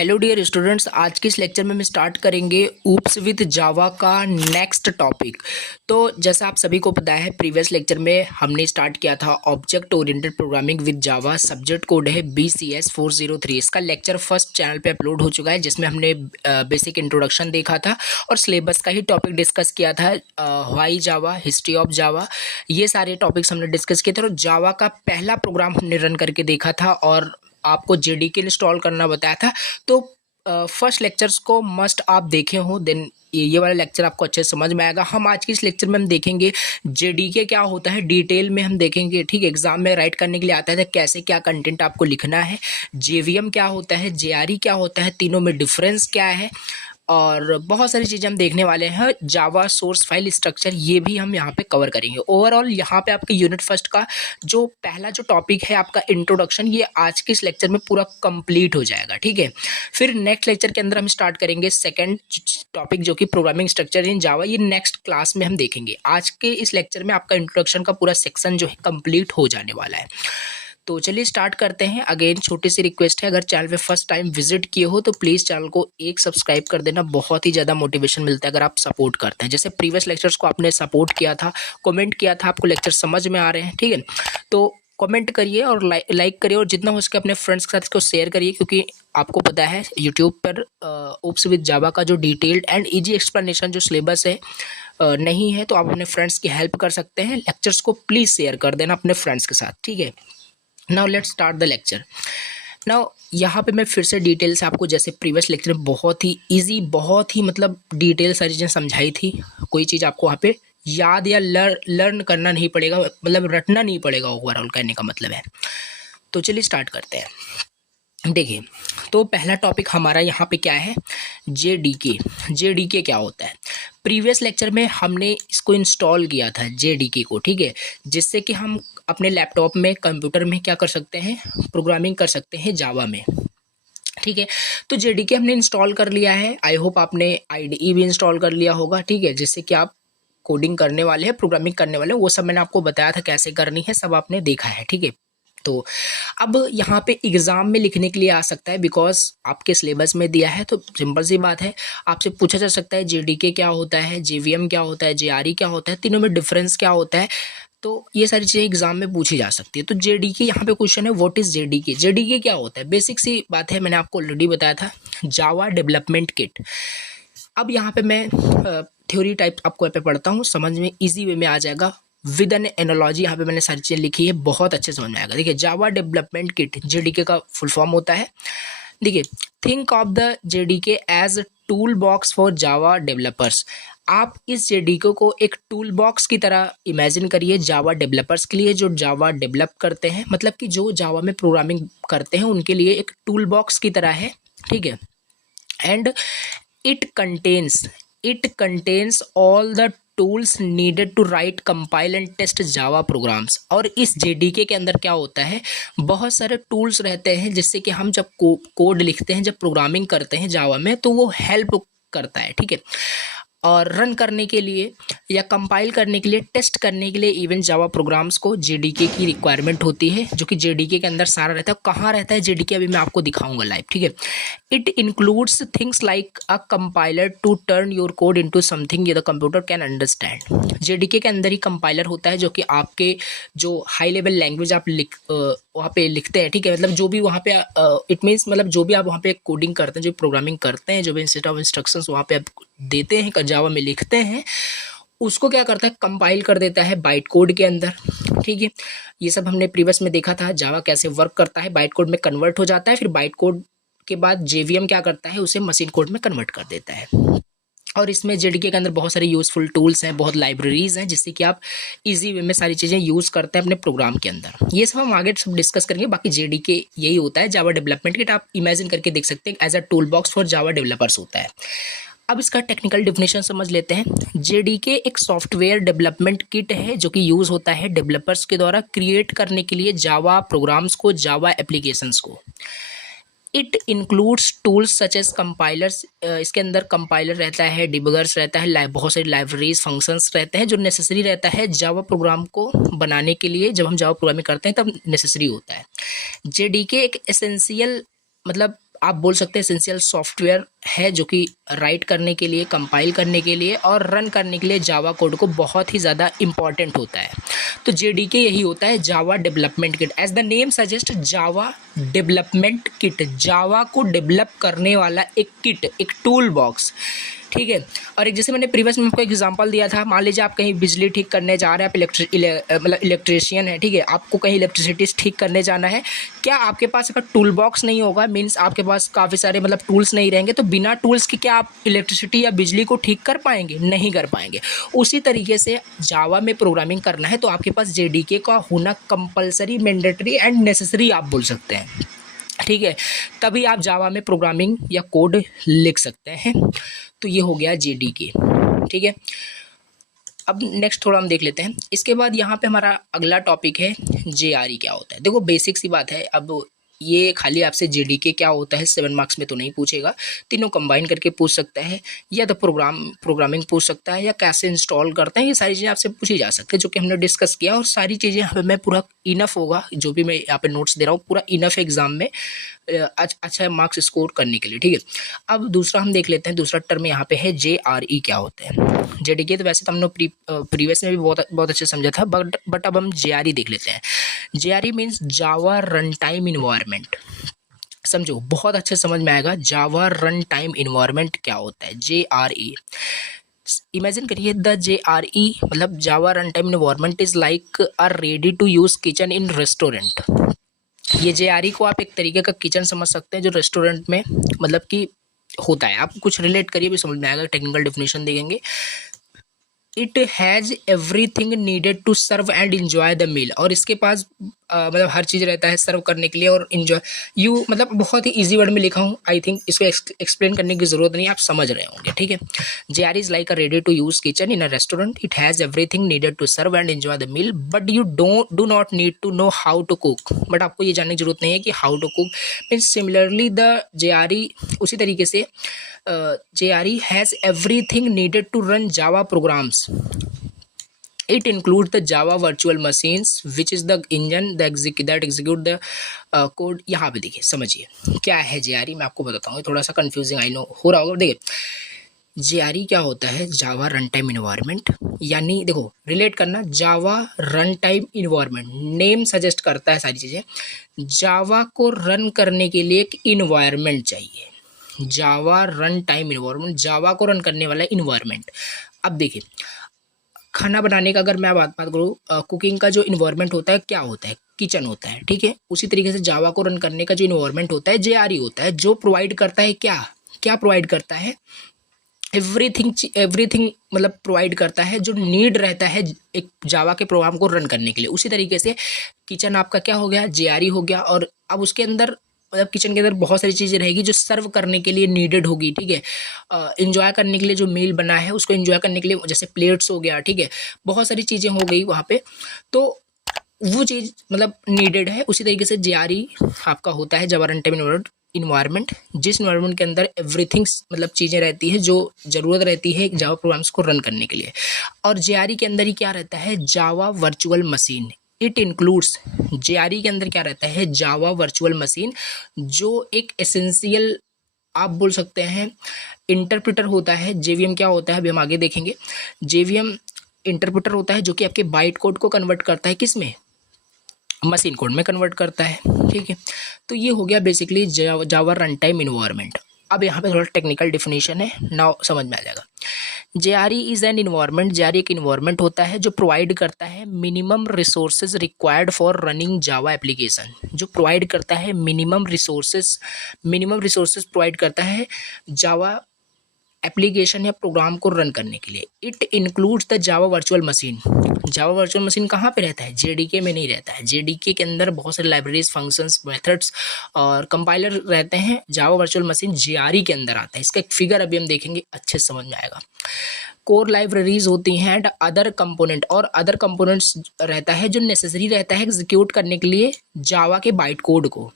Hello dear students, आज के इस लेक्चर में हम स्टार्ट करेंगे ऊप्स विद जावा का नेक्स्ट टॉपिक। तो जैसा आप सभी को पता है, प्रीवियस लेक्चर में हमने स्टार्ट किया था object oriented programming with Java. Subject code है BCS 403। इसका लेक्चर फर्स्ट चैनल पे अपलोड हो चुका है, जिसमें हमने बेसिक इंट्रोडक्शन देखा था और सिलेबस का ही टॉपिक डिस्कस किया था। Why Java, history of Java, ये सारे टॉपिक्स हमने डिस्कस किए थे। और जावा का पहला प्रोग्राम हमने रन करके देखा था और आपको JDK इंस्टॉल करना बताया था। तो फर्स्ट लेक्चर्स को मस्ट आप देखे हो, देन ये वाला लेक्चर आपको अच्छे से समझ में आएगा। हम आज की इस लेक्चर में हम देखेंगे JDK क्या होता है, डिटेल में हम देखेंगे। ठीक, एग्जाम में राइट करने के लिए आता है तो कैसे क्या कंटेंट आपको लिखना है, JVM क्या होता है, JRE क्या होता है, तीनों में डिफरेंस क्या है, और बहुत सारी चीज़ें हम देखने वाले हैं। जावा सोर्स फाइल स्ट्रक्चर, ये भी हम यहाँ पे कवर करेंगे। ओवरऑल यहाँ पे आपके यूनिट फर्स्ट का जो पहला जो टॉपिक है आपका इंट्रोडक्शन, ये आज के इस लेक्चर में पूरा कंप्लीट हो जाएगा। ठीक है, फिर नेक्स्ट लेक्चर के अंदर हम स्टार्ट करेंगे सेकंड टॉपिक, जो कि प्रोग्रामिंग स्ट्रक्चर इन जावा। ये नेक्स्ट क्लास में हम देखेंगे। आज के इस लेक्चर में आपका इंट्रोडक्शन का पूरा सेक्शन जो है कंप्लीट हो जाने वाला है। तो चलिए स्टार्ट करते हैं। अगेन छोटी सी रिक्वेस्ट है, अगर चैनल पे फर्स्ट टाइम विजिट किए हो तो प्लीज़ चैनल को एक सब्सक्राइब कर देना, बहुत ही ज़्यादा मोटिवेशन मिलता है अगर आप सपोर्ट करते हैं। जैसे प्रीवियस लेक्चर्स को आपने सपोर्ट किया था, कमेंट किया था, आपको लेक्चर समझ में आ रहे हैं। ठीक है, तो कमेंट करिए और लाइक करिए और जितना हो सके अपने फ्रेंड्स के साथ इसको शेयर करिए, क्योंकि आपको पता है यूट्यूब पर ऊप्स विद जावा का जो डिटेल्ड एंड ईजी एक्सप्लेनेशन जो सिलेबस है नहीं है, तो आप अपने फ्रेंड्स की हेल्प कर सकते हैं। लेक्चर्स को प्लीज़ शेयर कर देना अपने फ्रेंड्स के साथ। ठीक है, now let's start the lecture. Now यहाँ पे मैं फिर से डिटेल से आपको, जैसे प्रीवियस लेक्चर में बहुत ही इजी, बहुत ही मतलब डिटेल सारी चीज़ें समझाई थी। कोई चीज़ आपको वहाँ पे याद या लर्न करना नहीं पड़ेगा, मतलब रटना नहीं पड़ेगा, ओवरऑल कहने का मतलब है। तो चलिए स्टार्ट करते हैं। देखिए, तो पहला टॉपिक हमारा यहाँ पे क्या है, JDK। JDK क्या होता है? प्रीवियस लेक्चर में हमने इसको इंस्टॉल किया था JDK को। ठीक है, जिससे कि हम अपने लैपटॉप में, कंप्यूटर में क्या कर सकते हैं, प्रोग्रामिंग कर सकते हैं जावा में। ठीक है, तो JDK हमने इंस्टॉल कर लिया है। आई होप आपने IDE भी इंस्टॉल कर लिया होगा। ठीक है, जिससे कि आप कोडिंग करने वाले हैं, प्रोग्रामिंग करने वाले हैं, वो सब मैंने आपको बताया था कैसे करनी है, सब आपने देखा है। ठीक है, तो अब यहाँ पे एग्ज़ाम में लिखने के लिए आ सकता है, बिकॉज आपके सिलेबस में दिया है। तो सिंपल सी बात है, आपसे पूछा जा सकता है JDK क्या होता है, JVM क्या होता है, JRE क्या होता है, तीनों में डिफरेंस क्या होता है। तो ये सारी चीज़ें एग्जाम में पूछी जा सकती है। तो JDK यहाँ पे क्वेश्चन है, व्हाट इज़ JDK? JDK क्या होता है? बेसिक सी बात है, मैंने आपको ऑलरेडी बताया था, जावा डेवलपमेंट किट। अब यहाँ पे मैं थ्योरी टाइप आपको यहाँ पे पढ़ता हूँ, समझ में ईजी वे में आ जाएगा। विद एन एनोलॉजी यहाँ पे मैंने सारी चीज़ें लिखी है, बहुत अच्छे समझ में आएगा। देखिए, जावा डेवलपमेंट किट JDK का फुल फॉर्म होता है। देखिए, think of the JDK as tool box for Java developers. आप इस JDK को एक टूल बॉक्स की तरह इमेजिन करिए जावा डेवलपर्स के लिए, जो जावा डेवलप करते हैं, मतलब कि जो जावा में प्रोग्रामिंग करते हैं उनके लिए एक टूल बॉक्स की तरह है। ठीक है, and it contains all the tools needed to write, compile and test Java programs। और इस JDK के अंदर क्या होता है, बहुत सारे टूल्स रहते हैं, जिससे कि हम जब कोड लिखते हैं, जब प्रोग्रामिंग करते हैं जावा में, तो वो हेल्प करता है। ठीक है, और रन करने के लिए या कंपाइल करने के लिए, टेस्ट करने के लिए इवन जावा प्रोग्राम्स को JDK की रिक्वायरमेंट होती है, जो कि JDK के अंदर सारा रहता है। कहाँ रहता है JDK, अभी मैं आपको दिखाऊंगा लाइव। ठीक है, it includes things like a compiler to turn your code into something the computer can understand. JDK के अंदर ही कंपाइलर होता है, जो कि आपके जो हाई लेवल लैंग्वेज आप वहाँ पे लिखते हैं। ठीक है, मतलब जो भी वहाँ पे इट मीन्स, मतलब जो भी आप वहाँ पे कोडिंग करते हैं, जो प्रोग्रामिंग करते हैं, जो भी सेट ऑफ इंस्ट्रक्शंस वहाँ पे आप देते हैं, जावा में लिखते हैं, उसको क्या करता है, कंपाइल कर देता है बाइट कोड के अंदर। ठीक है, ये सब हमने प्रीवियस में देखा था, जावा कैसे वर्क करता है, बाइट कोड में कन्वर्ट हो जाता है, फिर बाइट कोड के बाद JVM क्या करता है, उसे मशीन कोड में कन्वर्ट कर देता है। और इसमें JDK के अंदर बहुत सारे यूज़फुल टूल्स हैं, बहुत लाइब्रेरीज हैं, जिससे कि आप इजी वे में सारी चीज़ें यूज़ करते हैं अपने प्रोग्राम के अंदर। ये सब हम आगे सब डिस्कस करेंगे। बाकी JDK यही होता है, जावा डेवलपमेंट किट। आप इमेजिन करके देख सकते हैं, as a tool box for Java developers होता है। अब इसका टेक्निकल डिफिनेशन समझ लेते हैं। JDK एक सॉफ्टवेयर डेवलपमेंट किट है, जो कि यूज़ होता है डेवलपर्स के द्वारा क्रिएट करने के लिए जावा प्रोग्राम्स को, जावा एप्लीकेशंस को। It includes tools such as compilers. इसके अंदर कंपाइलर रहता है, डिबगर्स रहता है, बहुत सारी लाइब्रेरीज, फंक्शंस रहते हैं, जो नेसेसरी रहता है जावा प्रोग्राम को बनाने के लिए। जब हम जावा प्रोग्रामिंग करते हैं तब नेसेसरी होता है। JDK एक एसेंशियल, मतलब आप बोल सकते हैं एसेंशियल सॉफ्टवेयर है जो कि राइट करने के लिए, कंपाइल करने के लिए और रन करने के लिए जावा कोड को बहुत ही ज़्यादा इंपॉर्टेंट होता है। तो जेडीके यही होता है, Java development kit. As the name suggest, Java development kit, Java को डेवलप करने वाला एक किट, एक टूल बॉक्स, ठीक है। और एक जैसे मैंने प्रीवियस में आपको एग्जांपल दिया था, मान लीजिए आप कहीं बिजली ठीक करने जा रहे हैं, आप इलेक्ट्रीशियन है, ठीक है, आपको कहीं इलेक्ट्रिसिटी ठीक करने जाना है। क्या आपके पास अगर टूल बॉक्स नहीं होगा, मीन्स आपके पास काफ़ी सारे टूल्स नहीं रहेंगे, तो बिना टूल्स के क्या आप इलेक्ट्रिसिटी या बिजली को ठीक कर पाएंगे? नहीं कर पाएंगे। उसी तरीके से जावा में प्रोग्रामिंग करना है तो आपके पास जेडीके का होना कंपलसरी, मैंडेटरी एंड नेसेसरी आप बोल सकते हैं, ठीक है। तभी आप जावा में प्रोग्रामिंग या कोड लिख सकते हैं। तो ये हो गया जेडीके, ठीक है। अब नेक्स्ट थोड़ा हम देख लेते हैं। इसके बाद यहाँ पे हमारा अगला टॉपिक है जेआरई क्या होता है। देखो बेसिक सी बात है, अब ये खाली आपसे जेडीके क्या होता है 7 मार्क्स में तो नहीं पूछेगा, तीनों कंबाइन करके पूछ सकता है, या तो प्रोग्रामिंग पूछ सकता है, या कैसे इंस्टॉल करते हैं, ये सारी चीज़ें आपसे पूछी जा सकती है, जो कि हमने डिस्कस किया। और सारी चीज़ें यहाँ पे मैं पूरा इनफ होगा, जो भी मैं यहाँ पे नोट्स दे रहा हूँ पूरा इनफ एग्जाम में अच्छा मार्क्स स्कोर करने के लिए, ठीक है। अब दूसरा हम देख लेते हैं, दूसरा टर्म यहाँ पे है जेआरई क्या होता है। जेडीके तो वैसे तो हमने प्रीवियस में भी बहुत अच्छे समझा था, बट अब हम जेआरई देख लेते हैं। जेआरई मीन्स जावा रन टाइम इन्वायरमेंट। समझो, बहुत अच्छे समझ में आएगा जावा रन टाइम इन्वायरमेंट क्या होता है। जेआरई, इमेजिन करिए, द जेआरई मतलब Java run time environment is like a ready to use kitchen in restaurant. ये जेआरई को आप एक तरीके का किचन समझ सकते हैं जो रेस्टोरेंट में कि होता है। आप कुछ रिलेट करिए भी समझ में आएगा, टेक्निकल डेफिनेशन देखेंगे। It has everything needed to serve and enjoy the meal. और इसके पास हर चीज़ रहता है सर्व करने के लिए और इन्जॉय। बहुत ही ईजी वर्ड में लिखा हूँ, आई थिंक इसको एक्सप्लेन करने की ज़रूरत नहीं, आप समझ रहे होंगे, ठीक है। JR is like a ready to use kitchen in a restaurant. It has everything needed to serve and enjoy the meal, but you do not need to know how to cook. But आपको ये जानने की जरूरत नहीं है कि how to cook. Means similarly the JRE, उसी तरीके से JRE has everything needed to run Java programs. It includes the Java virtual machines, which is the engine that execute the code. यहाँ पे देखिए, समझिए क्या है JRE, मैं आपको बताता हूँ। थोड़ा सा कंफ्यूजिंग आई नो हो रहा होगा। देखिए JRE क्या होता है, जावा रन टाइम इन्वायरमेंट। यानी देखो, रिलेट करना, Java run time environment, name suggest करता है सारी चीज़ें। जावा को रन करने के लिए एक इन्वायरमेंट चाहिए। जावा रन टाइम इन्वायरमेंट, जावा को रन करने वाला इन्वायरमेंट। अब देखिए, खाना बनाने का अगर मैं बात करूँ, कुकिंग का जो इन्वायरमेंट होता है क्या होता है, किचन होता है, ठीक है। उसी तरीके से जावा को रन करने का जो इन्वायरमेंट होता है जेआरई होता है, जो प्रोवाइड करता है क्या प्रोवाइड करता है, एवरीथिंग प्रोवाइड करता है जो नीड रहता है एक जावा के प्रोग्राम को रन करने के लिए। उसी तरीके से किचन आपका क्या हो गया, जेआरई हो गया। और अब उसके अंदर किचन के अंदर बहुत सारी चीज़ें रहेगी जो सर्व करने के लिए नीडेड होगी, ठीक है। इंजॉय करने के लिए जो मील बना है उसको इंजॉय करने के लिए, जैसे प्लेट्स हो गया, ठीक है, बहुत सारी चीज़ें हो गई वहाँ पे, तो वो चीज़ नीडेड है। उसी तरीके से जेआरई आपका होता है जावा रन टाइम इन्वायरमेंट, जिस इन्वायरमेंट के अंदर एवरीथिंग चीज़ें रहती है जो ज़रूरत रहती है जावा प्रोग्राम्स को रन करने के लिए। और जेआरई के अंदर ही क्या रहता है, जावा virtual machine. It includes, JRE के अंदर क्या रहता है, जावा वर्चुअल मशीन, जो एक एसेंशियल आप बोल सकते हैं इंटरप्रेटर होता है। जेवीएम क्या होता है अभी हम आगे देखेंगे। जेवीएम इंटरप्रेटर होता है जो कि आपके बाइट कोड को कन्वर्ट करता है, किस में, मशीन कोड में कन्वर्ट करता है, ठीक है। तो ये हो गया basically Java run time environment. अब यहाँ पे थोड़ा टेक्निकल डिफिनेशन है, नाउ समझ में आ जाएगा। JRE is an environment, JRE एक इन्वायरमेंट होता है जो प्रोवाइड करता है minimum resources required for running Java application. जो प्रोवाइड करता है मिनिमम रिसोर्सेज प्रोवाइड करता है जावा एप्लीकेशन या प्रोग्राम को रन करने के लिए। It includes the Java virtual machine. Java virtual machine कहाँ पे रहता है, जेडीके में नहीं रहता है। जेडीके के अंदर बहुत सारे लाइब्रेरीज, फंक्शंस, मेथड्स और कंपाइलर रहते हैं। जावा वर्चुअल मशीन जेआरई के अंदर आता है। इसका एक फिगर अभी हम देखेंगे, अच्छे से समझ में आएगा। कोर लाइब्रेरीज होती हैं एंड अदर कंपोनेंट, और अदर कंपोनेंट्स रहता है जो नेसेसरी रहता है एग्जीक्यूट करने के लिए जावा के बाइट कोड को,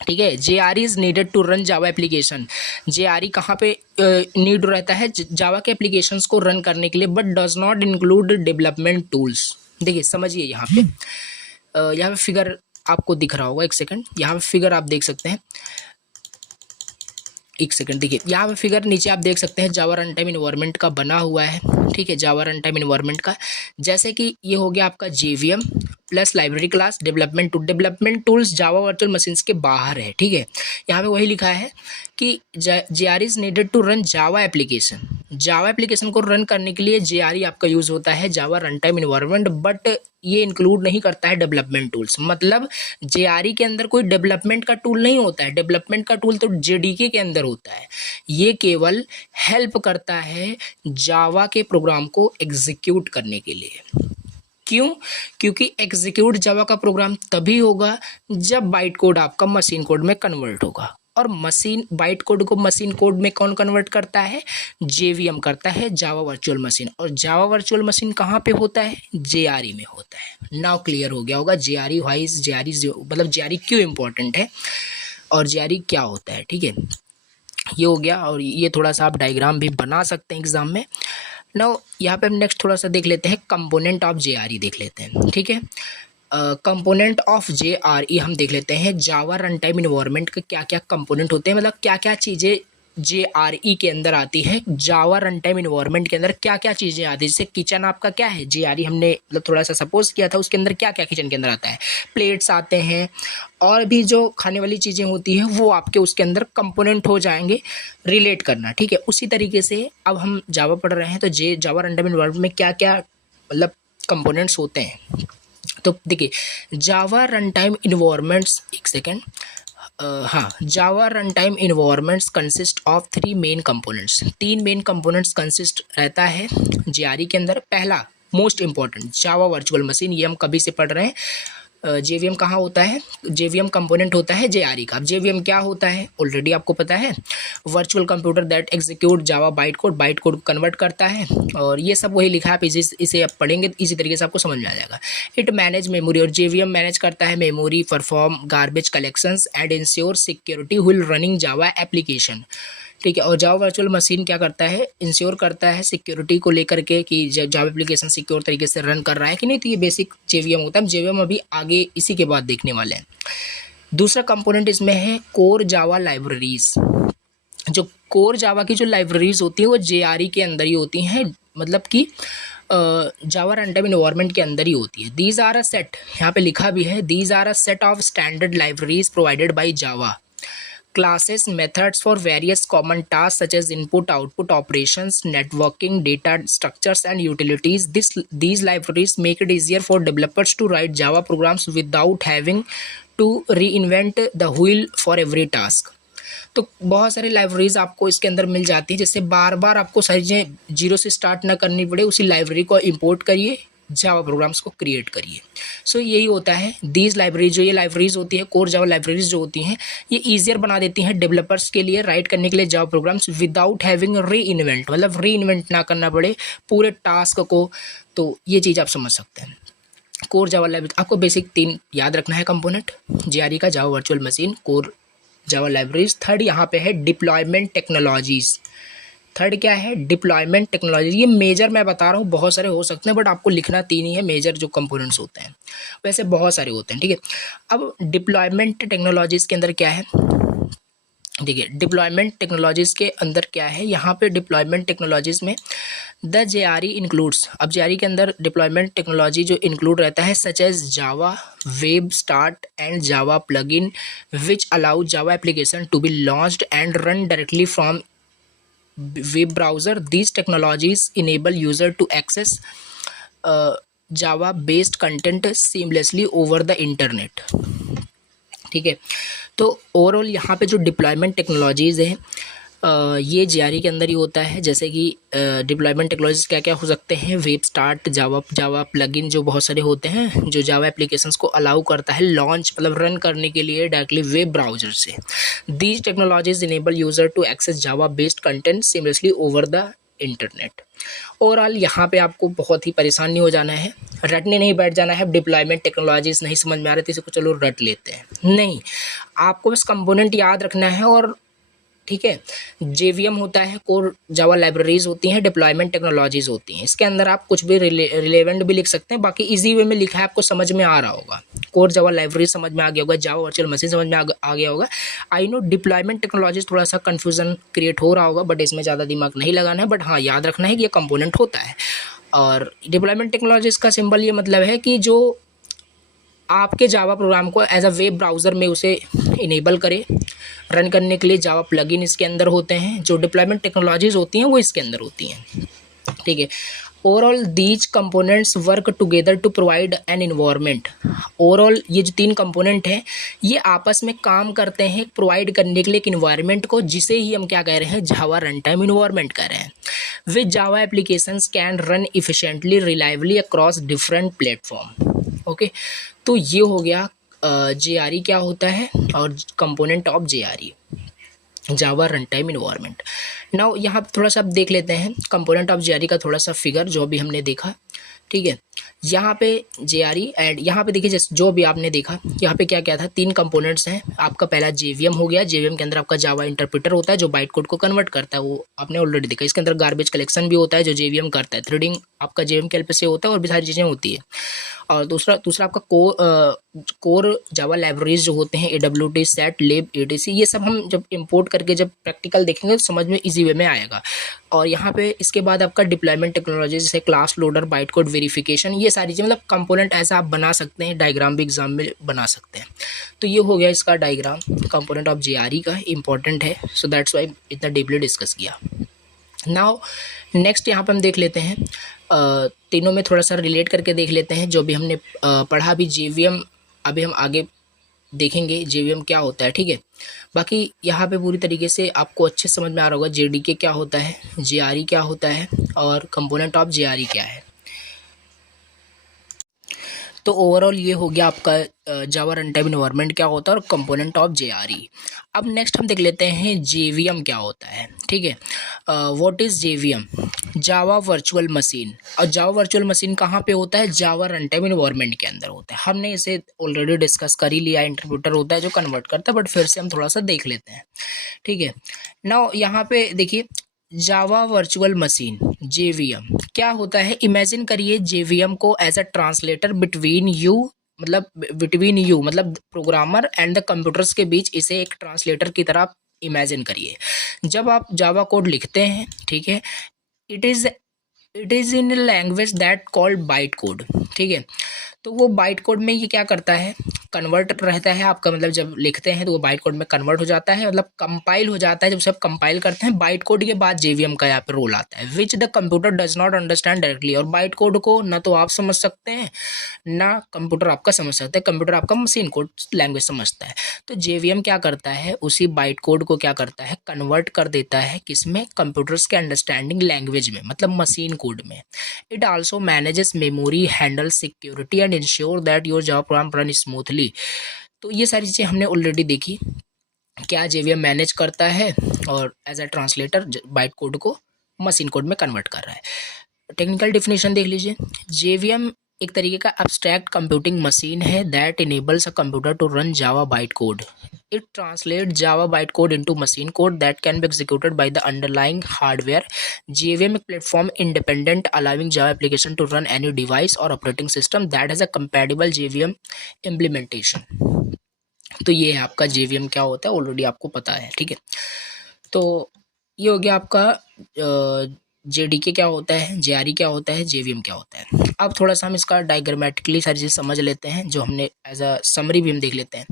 ठीक है। JRE is needed to run Java application. JRE कहाँ पे नीड रहता है, जावा के एप्लीकेशंस को रन करने के लिए, but does not include development tools. देखिए समझिए, यहाँ पे फिगर आपको दिख रहा होगा, एक सेकंड, यहाँ पे फिगर आप देख सकते हैं। एक सेकंड, देखिए यहाँ पे फिगर नीचे आप देख सकते हैं जावा रन टाइम इन्वायरमेंट का बना हुआ है, ठीक है, जावा रन टाइम इन्वायरमेंट का। जैसे कि ये हो गया आपका JVM plus library class development tools Java virtual machines के बाहर है, ठीक है। यहाँ पे वही लिखा है कि JR is needed to run Java application को रन करने के लिए JRE आपका यूज़ होता है Java run time environment, but ये इंक्लूड नहीं करता है डेवलपमेंट टूल्स। मतलब JRE के अंदर कोई डेवलपमेंट का टूल नहीं होता है, डेवलपमेंट का टूल तो JDK के अंदर होता है। ये केवल हेल्प करता है जावा के प्रोग्राम को एग्जीक्यूट करने के लिए। क्यों? क्योंकि एग्जीक्यूट जावा का प्रोग्राम तभी होगा जब बाइट कोड आपका मशीन कोड में कन्वर्ट होगा, और मशीन बाइट कोड को मशीन कोड में कौन कन्वर्ट करता है? जेवीएम करता है, जावा वर्चुअल मशीन। और जावा वर्चुअल मशीन कहाँ पे होता है? JRE में होता है। नाउ क्लियर हो गया होगा JRE वाइज, मतलब JRE क्यों इंपॉर्टेंट है और JRE क्या होता है, ठीक है। ये हो गया, और ये थोड़ा सा आप डायग्राम भी बना सकते हैं एग्जाम में। नाउ यहाँ पे हम नेक्स्ट थोड़ा सा देख लेते हैं, कंपोनेंट ऑफ JRE देख लेते हैं, ठीक है। कंपोनेंट ऑफ JRE हम देख लेते हैं। जावा रन टाइम इन्वायरमेंट के क्या क्या कंपोनेंट होते हैं, मतलब क्या क्या चीज़ें JRE के अंदर आती है। जावा रन टाइम इन्वायरमेंट के अंदर क्या क्या चीज़ें आती है, जैसे किचन आपका क्या है, JRE हमने मतलब थोड़ा सा सपोज किया था, उसके अंदर क्या क्या किचन के अंदर आता है, प्लेट्स आते हैं, और भी जो खाने वाली चीज़ें होती हैं वो आपके उसके अंदर कंपोनेंट हो जाएंगे रिलेट करना, ठीक है। उसी तरीके से अब हम जावा पढ़ रहे हैं, तो जावा रन टाइम इन्वायरमेंट में क्या क्या मतलब कंपोनेंट्स होते हैं। तो देखिए जावा रन टाइम इन्वायरमेंट्स, एक सेकेंड, हाँ, Java run time environments consist of 3 main components. 3 main components consist रहता है JRE के अंदर। पहला most important Java virtual machine, ये हम कभी से पढ़ रहे हैं। JVM कहाँ होता है? JVM कंपोनेंट होता है JRE का। अब JVM क्या होता है ऑलरेडी आपको पता है, virtual computer that execute Java byte code को कन्वर्ट करता है, और ये सब वही लिखा है। आप इसे आप पढ़ेंगे इसी तरीके से आपको समझ में आ जाएगा। इट मैनेज मेमोरी, और JVM मैनेज करता है memory, perform garbage collections and ensure security wheel running Java application, ठीक है। और जावा वर्चुअल मशीन क्या करता है? इंश्योर करता है सिक्योरिटी को लेकर के कि जावा एप्लीकेशन सिक्योर तरीके से रन कर रहा है कि नहीं। तो ये बेसिक JVM होता है। JVM अभी आगे इसी के बाद देखने वाले हैं। दूसरा कंपोनेंट इसमें है कोर जावा लाइब्रेरीज। जो कोर जावा की जो लाइब्रेरीज होती है वो JRE के अंदर ही होती हैं, मतलब कि जावा रन टाइम इन्वायरमेंट के अंदर ही होती है। दीज आर अ सेट, यहाँ पे लिखा भी है, these are a set of standard libraries provided by Java classes methods for various common tasks such as input output operations, networking, data structures and utilities. These libraries make it easier for developers to write Java programs without having to reinvent the wheel for every task. तो बहुत सारी libraries आपको इसके अंदर मिल जाती है, जिससे बार बार आपको सारी चीज़ें जीरो से स्टार्ट ना करनी पड़े। उसी लाइब्रेरी को इंपोर्ट करिए, जावा प्रोग्राम्स को क्रिएट करिए। सो यही होता है दीज लाइब्रेरी, जो ये लाइब्रेरीज होती है कोर जावा लाइब्रेरीज जो होती हैं, ये ईजियर बना देती हैं डेवलपर्स के लिए राइट करने के लिए जावा प्रोग्राम्स विदाउट हैविंग री इन्वेंट, मतलब री इन्वेंट ना करना पड़े पूरे टास्क को। तो ये चीज़ आप समझ सकते हैं। कोर जावा लाइब्रेरी आपको बेसिक 3 याद रखना है कंपोनेंट JRE का, जावा virtual machine, core Java libraries. Third यहाँ पे है डिप्लॉयमेंट टेक्नोलॉजीज। थर्ड क्या है? Deployment technology. ये मेजर मैं बता रहा हूँ, बहुत सारे हो सकते हैं बट आपको लिखना 3 ही है मेजर जो कंपोनेंट्स होते हैं, वैसे बहुत सारे होते हैं, ठीक है। अब डिप्लॉयमेंट टेक्नोलॉजीज के अंदर क्या है, देखिए डिप्लॉयमेंट टेक्नोलॉजीज के अंदर क्या है, यहाँ पे डिप्लॉयमेंट टेक्नोलॉजीज में द JRE इंक्लूड्स। अब JRE के अंदर डिप्लॉयमेंट टेक्नोलॉजी जो इंक्लूड रहता है such as Java web start and Java plugin which allow Java application to be launched and run directly from web browser. These technologies enable user to access Java based content seamlessly over the internet, ठीक है। तो overall यहाँ पे जो deployment technologies है ये JRE के अंदर ही होता है। जैसे कि डिप्लॉयमेंट टेक्नोलॉजीज क्या क्या हो सकते हैं, वेब स्टार्ट, जावा प्लगइन जो बहुत सारे होते हैं जो जावा एप्लीकेशंस को अलाउ करता है लॉन्च मतलब रन करने के लिए डायरेक्टली वेब ब्राउज़र से। These technologies enable user to access Java based content seamlessly over the internet. Overall यहाँ पे आपको बहुत ही परेशान नहीं हो जाना है, रटने नहीं बैठ जाना है। डिप्लॉयमेंट टेक्नोलॉजीज नहीं समझ में आ रही थी इसको चलो रट लेते हैं, नहीं, आपको बस कंपोनेंट याद रखना है और ठीक है। जेवीएम होता है, कोर जावा लाइब्रेरीज होती हैं, डिप्लॉयमेंट टेक्नोलॉजीज होती हैं। इसके अंदर आप कुछ भी रिलेवेंट भी लिख सकते हैं, बाकी इजी वे में लिखा है, आपको समझ में आ रहा होगा। कोर जावा लाइब्रेरी समझ में आ गया होगा, जावा वर्चुअल मशीन समझ में आ गया होगा। आई नो डिप्लॉयमेंट टेक्नोलॉजीज थोड़ा सा कन्फ्यूजन क्रिएट हो रहा होगा, बट इसमें ज़्यादा दिमाग नहीं लगाना है, बट हाँ याद रखना है कि ये कंपोनेंट होता है। और डिप्लॉयमेंट टेक्नोलॉजीज का सिंबल ये मतलब है कि जो आपके जावा प्रोग्राम को एज अ वेब ब्राउज़र में उसे इनेबल करे रन करने के लिए। जावा प्लगइन इसके अंदर होते हैं, जो डिप्लॉयमेंट टेक्नोलॉजीज होती हैं वो इसके अंदर होती हैं, ठीक है। Overall these components work together to provide an environment. Overall ये जो 3 कंपोनेंट हैं ये आपस में काम करते हैं प्रोवाइड करने के लिए एक इन्वायरमेंट को, जिसे ही हम क्या कह रहे हैं, जावा रन टाइम इन्वायरमेंट कह रहे हैं। With Java applications can run efficiently reliably across different platform. Okay, तो ये हो गया JRE क्या होता है और component of JRE, Java run time environment. Now यहाँ पे थोड़ा सा आप देख लेते हैं कंपोनेंट ऑफ JRE का थोड़ा सा फिगर जो भी हमने देखा, ठीक है। यहाँ पे JRE एंड यहाँ पे देखिए जैसे जो भी आपने देखा यहाँ पे क्या क्या था, 3 कंपोनेंट्स हैं आपका। पहला JVM हो गया, JVM के अंदर आपका जावा इंटरप्रेटर होता है जो बाइट कोड को कन्वर्ट करता है, वो आपने ऑलरेडी देखा। इसके अंदर गार्बेज कलेक्शन भी होता है जो JVM करता है, थ्रेडिंग आपका JVM के हेल्प से होता है, और भी सारी चीज़ें होती है। और दूसरा आपका कोर जावा लाइब्रेरीज जो होते हैं AWT, सेट, लिब, etc, ये सब हम जब इंपोर्ट करके जब प्रैक्टिकल देखेंगे तो समझ में इजी वे में आएगा। और यहाँ पे इसके बाद आपका डिप्लॉयमेंट टेक्नोलॉजी जैसे class loader, byte code verification, ये सारी चीज़ मतलब कंपोनेंट ऐसा आप बना सकते हैं, डायग्राम भी एग्जाम में बना सकते हैं। तो ये हो गया इसका डायग्राम कंपोनेंट ऑफ JRE का, इंपॉर्टेंट है, सो दैट्स वाई इतना डीपली डिस्कस किया। नाउ नेक्स्ट यहाँ पे हम देख लेते हैं तीनों में थोड़ा सा रिलेट करके देख लेते हैं जो भी हमने पढ़ा। अभी JVM अभी हम आगे देखेंगे JVM क्या होता है, ठीक है। बाकी यहाँ पे पूरी तरीके से आपको अच्छे समझ में आ रहा होगा JDK क्या होता है, JRE क्या होता है और कंपोनेंट ऑफ JRE क्या है। तो ओवरऑल ये हो गया आपका जावा रन टाइम इन्वायरमेंट क्या होता है और कंपोनेंट ऑफ JRE। अब नेक्स्ट हम देख लेते हैं JVM क्या होता है, ठीक है। What is JVM? Java virtual machine. और जावा वर्चुअल मशीन कहाँ पे होता है? जावा रन टाइम इन्वायरमेंट के अंदर होता है। हमने इसे ऑलरेडी डिस्कस कर ही लिया, इंटरप्रेटर होता है जो कन्वर्ट करता है, बट फिर से हम थोड़ा सा देख लेते हैं, ठीक है। नाउ यहाँ पे देखिए जावा वर्चुअल मशीन JVM क्या होता है। इमेजिन करिए JVM को as a translator between you, मतलब बिटवीन यू मतलब प्रोग्रामर एंड द कंप्यूटर्स के बीच, इसे एक ट्रांसलेटर की तरह इमेजिन करिए। जब आप जावा कोड लिखते हैं, ठीक है, it is in language that called byte code, ठीक है। तो वो बाइट कोड में ये क्या करता है, कन्वर्ट रहता है आपका, मतलब जब लिखते हैं तो वो बाइट कोड में कन्वर्ट हो जाता है, मतलब कंपाइल हो जाता है। जब सब कंपाइल करते हैं बाइट कोड के बाद JVM का यहाँ पे रोल आता है, which the computer does not understand directly. और बाइट कोड को ना तो आप समझ सकते हैं ना कंप्यूटर आपका समझ सकता है, कंप्यूटर आपका मशीन कोड लैंग्वेज समझता है। तो JVM क्या करता है, उसी बाइट कोड को क्या करता है, कन्वर्ट कर देता है किसमें, कंप्यूटर्स के अंडरस्टैंडिंग लैंग्वेज में, मतलब मशीन कोड में। It also manages memory, handle security and ensure that your Java program run smoothly. तो ये सारी चीज़ें हमने ऑलरेडी देखी, क्या JVM मैनेज करता है और as a translator byte code को मशीन कोड में कन्वर्ट कर रहा है। टेक्निकल डिफिनेशन देख लीजिए, JVM एक तरीके का एब्स्ट्रैक्ट कंप्यूटिंग मशीन है that enables a computer to run Java byte code. It translate Java byte code into machine code that can be executed by the underlying hardware. JVM एक platform independent allowing Java application to run any device और operating system that has a compatible JVM implementation. तो ये है आपका JVM क्या होता है, already आपको पता है, ठीक है। तो ये हो गया आपका JDK क्या होता है, JRE क्या होता है, JVM क्या होता है। अब थोड़ा सा हम इसका डायग्रामेटिकली सारी चीज़ समझ लेते हैं, जो हमने एज अ समरी भी हम देख लेते हैं,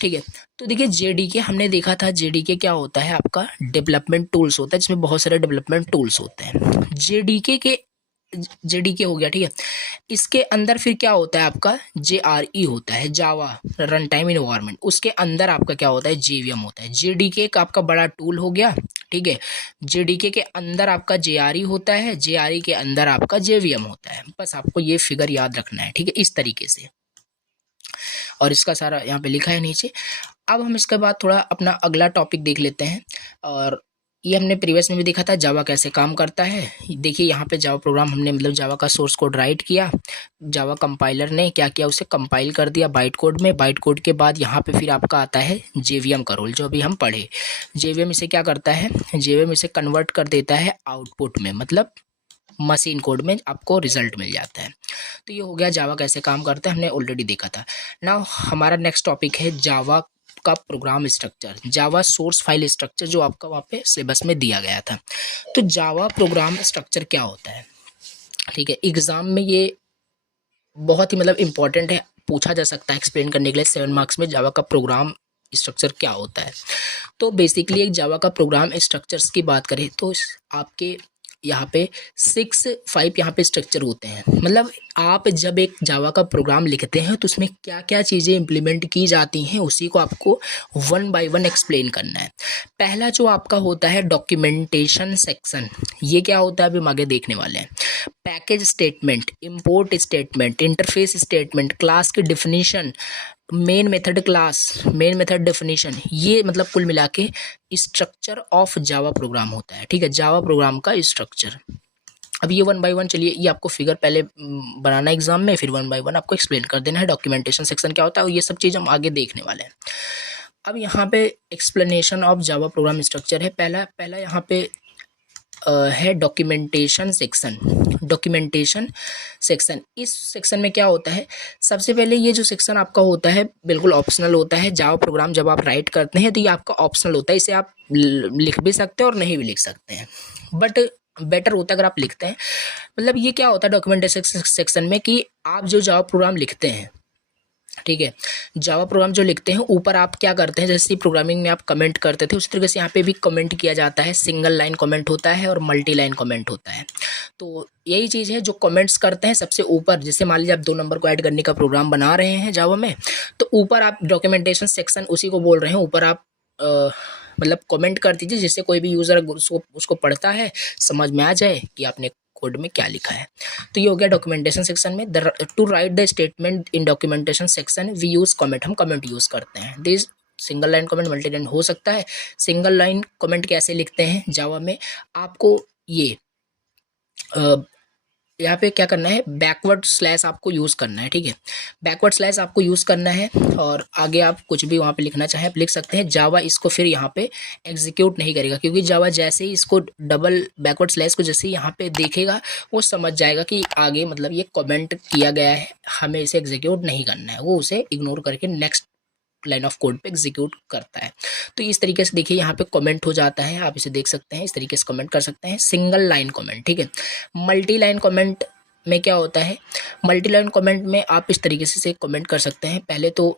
ठीक है। तो देखिए JDK हमने देखा था, JDK क्या होता है, आपका डेवलपमेंट टूल्स होता है, जिसमें बहुत सारे डेवलपमेंट टूल्स होते हैं। JDK हो गया, ठीक है। इसके अंदर फिर क्या होता है आपका, JRE होता है, जावा रन टाइम इन्वायरमेंट। उसके अंदर आपका क्या होता है, JVM होता है। JDK का आपका बड़ा टूल हो गया, ठीक है। JDK के अंदर आपका JRE होता है, JRE के अंदर आपका JVM होता है। बस आपको ये फिगर याद रखना है, ठीक है, इस तरीके से। और इसका सारा यहाँ पे लिखा है नीचे। अब हम इसके बाद थोड़ा अपना अगला टॉपिक देख लेते हैं, और ये हमने प्रीवियस में भी देखा था जावा कैसे काम करता है। देखिए यहाँ पे जावा प्रोग्राम हमने मतलब जावा का सोर्स कोड राइट किया, जावा कंपाइलर ने क्या किया, उसे कंपाइल कर दिया बाइट कोड में। बाइट कोड के बाद यहाँ पे फिर आपका आता है जेवीएम का रोल, जो अभी हम पढ़े। जेवीएम इसे क्या करता है, जेवीएम इसे कन्वर्ट कर देता है आउटपुट में, मतलब मशीन कोड में आपको रिजल्ट मिल जाता है। तो ये हो गया जावा कैसे काम करता है, हमने ऑलरेडी देखा था। नाउ हमारा नेक्स्ट टॉपिक है जावा का program structure, Java source file structure, जो आपका वहाँ पे सिलेबस में दिया गया था। तो जावा प्रोग्राम स्ट्रक्चर क्या होता है, ठीक है, एग्जाम में ये बहुत ही मतलब इंपॉर्टेंट है, पूछा जा सकता है एक्सप्लेन करने के लिए 7 मार्क्स में, जावा का प्रोग्राम स्ट्रक्चर क्या होता है। तो बेसिकली एक जावा का प्रोग्राम स्ट्रक्चर्स की बात करें तो आपके यहाँ पे 6-5 यहाँ पे स्ट्रक्चर होते हैं। मतलब आप जब एक जावा का प्रोग्राम लिखते हैं तो उसमें क्या क्या चीज़ें इंप्लीमेंट की जाती हैं, उसी को आपको 1 बाय 1 एक्सप्लेन करना है। पहला जो आपका होता है डॉक्यूमेंटेशन सेक्शन, ये क्या होता है अभी हम आगे देखने वाले हैं। Package statement, import statement, interface statement, class की definition, main method class, main method definition, ये मतलब कुल मिला के स्ट्रक्चर ऑफ जावा प्रोग्राम होता है। ठीक है, जावा प्रोग्राम का स्ट्रक्चर। अब ये 1 बाय 1 चलिए, ये आपको फिगर पहले बनाना एग्जाम में, फिर 1 बाय 1 आपको एक्सप्लेन कर देना है डॉक्यूमेंटेशन सेक्शन क्या होता है, और ये सब चीज़ हम आगे देखने वाले हैं। अब यहाँ पे explanation of Java program structure है। पहला यहाँ पे है डॉक्यूमेंटेशन सेक्शन। डॉक्यूमेंटेशन सेक्शन, इस सेक्शन में क्या होता है, सबसे पहले ये जो सेक्शन आपका होता है बिल्कुल ऑप्शनल होता है। जावा प्रोग्राम जब आप राइट करते हैं तो ये आपका ऑप्शनल होता है, इसे आप लिख भी सकते हैं और नहीं भी लिख सकते हैं, बट बेटर होता है अगर आप लिखते हैं। मतलब ये क्या होता है डॉक्यूमेंटेशन सेक्शन में कि आप जो जावा प्रोग्राम लिखते हैं, ठीक है, जावा प्रोग्राम जो लिखते हैं ऊपर आप क्या करते हैं, जैसे प्रोग्रामिंग में आप कमेंट करते थे उसी तरीके से यहाँ पे भी कमेंट किया जाता है। सिंगल लाइन कमेंट होता है और मल्टी लाइन कमेंट होता है। तो यही चीज़ है, जो कमेंट्स करते हैं सबसे ऊपर, जैसे मान लीजिए आप 2 नंबर को ऐड करने का प्रोग्राम बना रहे हैं जावा में, तो ऊपर आप डॉक्यूमेंटेशन सेक्शन उसी को बोल रहे हैं, ऊपर आप मतलब कमेंट कर दीजिए, जिससे कोई भी यूज़र उसको पढ़ता है समझ में आ जाए कि आपने कोड में क्या लिखा है। तो ये हो गया डॉक्यूमेंटेशन सेक्शन में। To write the statement in documentation section we use comment, हम कमेंट यूज करते हैं। This single line comment, multi line हो सकता है। सिंगल लाइन कमेंट कैसे लिखते हैं जावा में, आपको ये यहाँ पे क्या करना है, बैकवर्ड स्लैश आपको यूज़ करना है। ठीक है, बैकवर्ड स्लैश आपको यूज़ करना है, और आगे आप कुछ भी वहाँ पे लिखना चाहें आप लिख सकते हैं। जावा इसको फिर यहाँ पे एग्जीक्यूट नहीं करेगा, क्योंकि जावा जैसे ही इसको डबल बैकवर्ड स्लैश को जैसे ही यहाँ पे देखेगा वो समझ जाएगा कि आगे मतलब ये कमेंट किया गया है, हमें इसे एग्जीक्यूट नहीं करना है, वो उसे इग्नोर करके नेक्स्ट लाइन ऑफ कोड पे एग्जीक्यूट करता है। तो इस तरीके से देखिए यहाँ पे कमेंट हो जाता है, आप इसे देख सकते हैं, इस तरीके से कमेंट कर सकते हैं। सिंगल लाइन कमेंट, ठीक है। मल्टी लाइन कमेंट में क्या होता है, मल्टी लाइन कमेंट में आप इस तरीके से कमेंट कर सकते हैं। पहले तो